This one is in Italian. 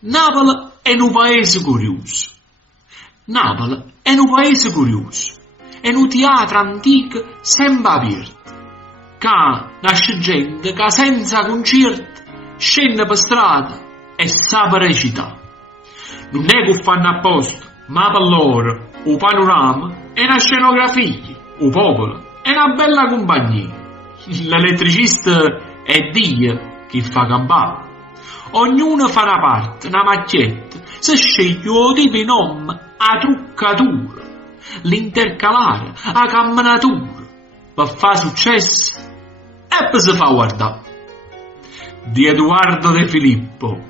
Napoli è un paese curioso. Napoli è un paese curioso. È un teatro antico sempre aperto. Che nasce gente che senza concerti scende per strada e sa recitare. Non è che fanno apposta, ma per loro il panorama è una scenografia, il popolo è una bella compagnia. L'elettricista è Dio che fa campare. Ognuno fa una parte, una macchietta, si sceglie il tipo di nome, la truccatura, l'intercalare, la camminatura, per fare successo e poi si fa guardare. Di Edoardo De Filippo.